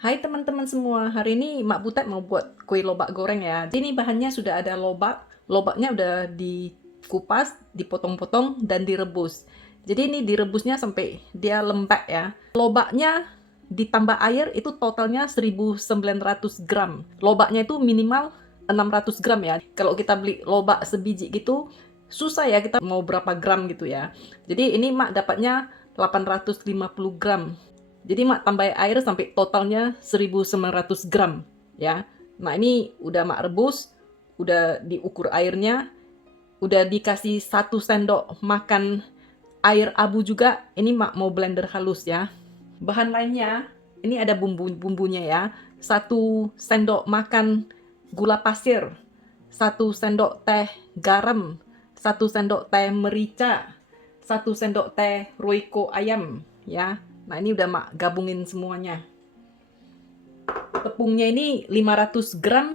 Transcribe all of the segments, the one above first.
Hai teman-teman semua, hari ini Mak Butet mau buat kue lobak goreng ya. Jadi ini bahannya sudah ada lobak, lobaknya udah dikupas, dipotong-potong, dan direbus. Jadi ini direbusnya sampai dia lembek ya. Lobaknya ditambah air itu totalnya 1900 gram. Lobaknya itu minimal 600 gram ya. Kalau kita beli lobak sebiji gitu, susah ya kita mau berapa gram gitu ya. Jadi ini Mak dapatnya 850 gram. Jadi Mak tambah air sampai totalnya 1900 gram ya. Nah ini udah Mak rebus, udah diukur airnya, udah dikasih 1 sendok makan air abu juga. Ini Mak mau blender halus ya. Bahan lainnya, ini ada bumbunya ya. 1 sendok makan gula pasir, 1 sendok teh garam, 1 sendok teh merica, 1 sendok teh roiko ayam ya. Nah ini udah Mak gabungin semuanya. Tepungnya ini 500 gram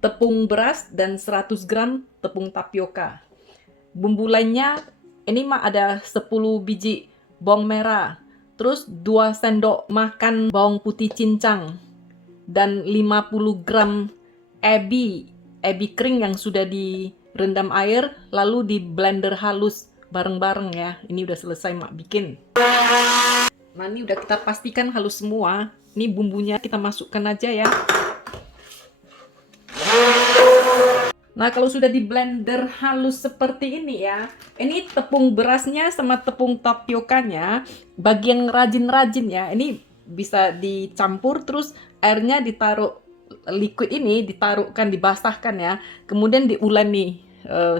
tepung beras dan 100 gram tepung tapioka. Bumbu lainnya ini Mak ada 10 biji bawang merah, terus 2 sendok makan bawang putih cincang, dan 50 gram ebi kering yang sudah direndam air lalu di blender halus bareng-bareng ya. Ini udah selesai Mak bikin. Nah ini udah kita pastikan halus semua. Ini bumbunya kita masukkan aja ya. Nah kalau sudah di blender halus seperti ini ya, ini tepung berasnya sama tepung tapiokanya, bagian rajin-rajin ya, ini bisa dicampur terus airnya ditaruh, liquid ini ditaruhkan, dibasahkan ya, kemudian diulen nih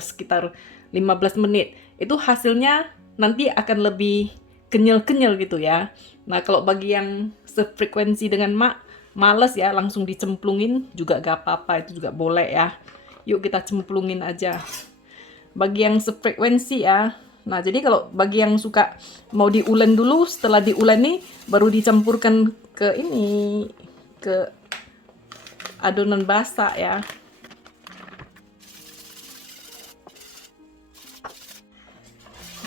sekitar 15 menit. Itu hasilnya nanti akan lebih kenyal-kenyal gitu ya. Nah kalau bagi yang sefrekuensi dengan Mak, males ya langsung dicemplungin juga gak apa-apa, itu juga boleh ya. Yuk kita cemplungin aja. Bagi yang sefrekuensi ya. Nah, jadi kalau bagi yang suka mau diulen dulu, setelah diulen nih baru dicampurkan ke ini, ke adonan basah ya.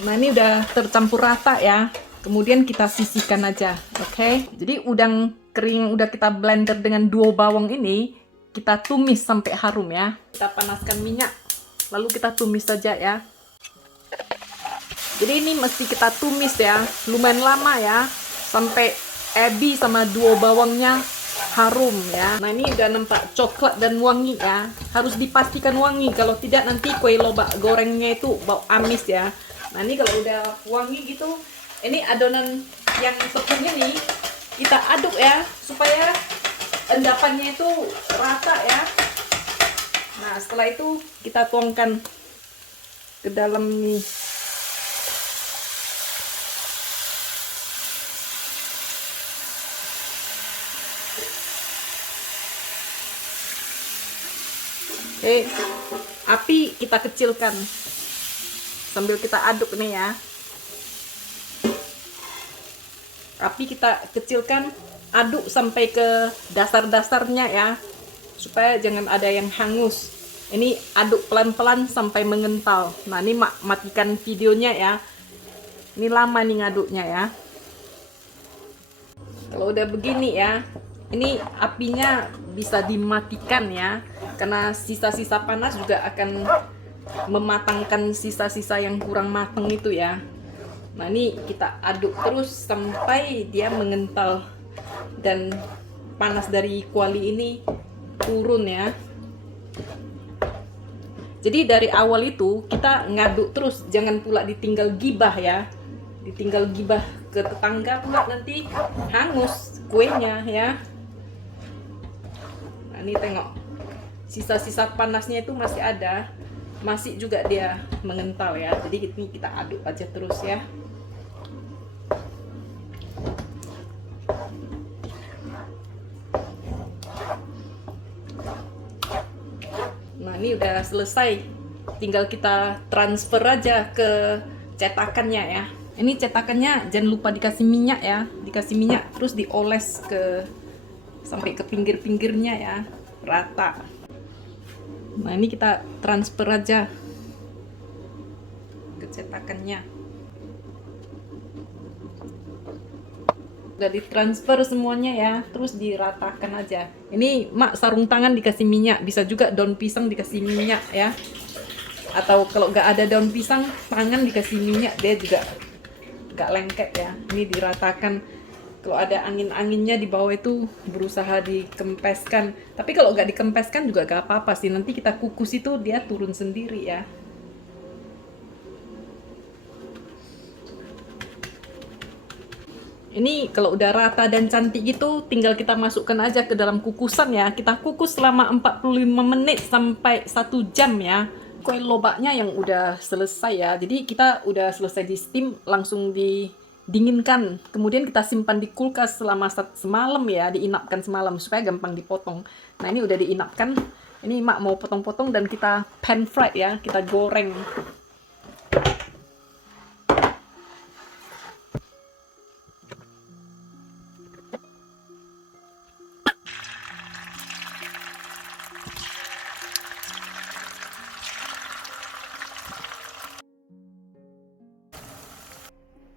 Nah, ini udah tercampur rata ya. Kemudian kita sisihkan aja, oke? Jadi udang kering udah kita blender dengan 2 bawang ini, kita tumis sampai harum ya. Kita panaskan minyak, lalu kita tumis saja ya. Jadi ini mesti kita tumis ya, lumayan lama ya, sampai ebi sama 2 bawangnya harum ya. Nah ini udah nampak coklat dan wangi ya, harus dipastikan wangi, kalau tidak nanti kue lobak gorengnya itu bau amis ya. Nah ini kalau udah wangi gitu, ini adonan yang tepung ini kita aduk ya, supaya endapannya itu rata ya. Nah setelah itu kita tuangkan ke dalam ini. Oke, api kita kecilkan sambil kita aduk nih ya. Api kita kecilkan, aduk sampai ke dasar-dasarnya ya, supaya jangan ada yang hangus. Ini aduk pelan-pelan sampai mengental. Nah ini Mak matikan videonya ya, ini lama nih ngaduknya ya. Kalau udah begini ya, ini apinya bisa dimatikan ya, karena sisa-sisa panas juga akan mematangkan sisa-sisa yang kurang matang itu ya. Nah ini kita aduk terus sampai dia mengental dan panas dari kuali ini turun ya. Jadi dari awal itu kita ngaduk terus, jangan pula ditinggal gibah ya. Ditinggal gibah ke tetangga pula nanti hangus kuenya ya. Nah ini tengok, sisa-sisa panasnya itu masih ada, masih juga dia mengental ya. Jadi ini kita aduk aja terus ya. Nah ini udah selesai, tinggal kita transfer aja ke cetakannya ya. Ini cetakannya jangan lupa dikasih minyak ya, dikasih minyak terus dioles ke sampai ke pinggir-pinggirnya ya, rata. Nah ini kita transfer aja ke cetakannya. Udah ditransfer semuanya ya, terus diratakan aja. Ini mak sarung tangan dikasih minyak, bisa juga daun pisang dikasih minyak ya. Atau kalau nggak ada daun pisang, tangan dikasih minyak, dia juga nggak lengket ya. Ini diratakan. Kalau ada angin-anginnya di bawah itu berusaha dikempeskan. Tapi kalau nggak dikempeskan juga nggak apa-apa sih. Nanti kita kukus itu dia turun sendiri ya. Ini kalau udah rata dan cantik gitu, tinggal kita masukkan aja ke dalam kukusan ya. Kita kukus selama 45 menit sampai 1 jam ya. Kue lobaknya yang udah selesai ya. Jadi kita udah selesai di steam, langsung didinginkan. Kemudian kita simpan di kulkas selama semalam ya, diinapkan semalam supaya gampang dipotong. Nah ini udah diinapkan. Ini mak mau potong-potong dan kita pan fried ya, kita goreng.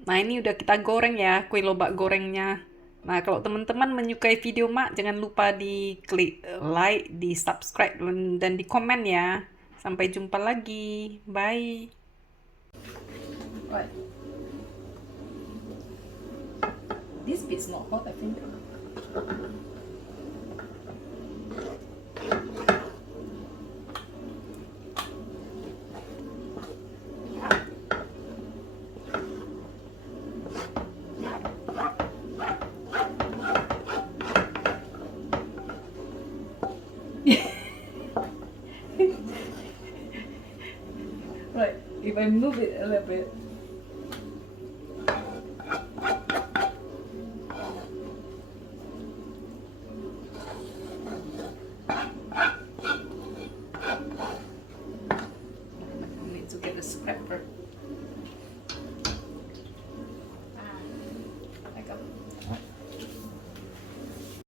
Nah ini udah kita goreng ya, kue lobak gorengnya. Nah kalau teman-teman menyukai video mak, jangan lupa di klik like, di subscribe, dan di komen ya. Sampai jumpa lagi, bye. Right. This bit's not hot, I think. Right, if I move it a little bit. I need to get a scraper.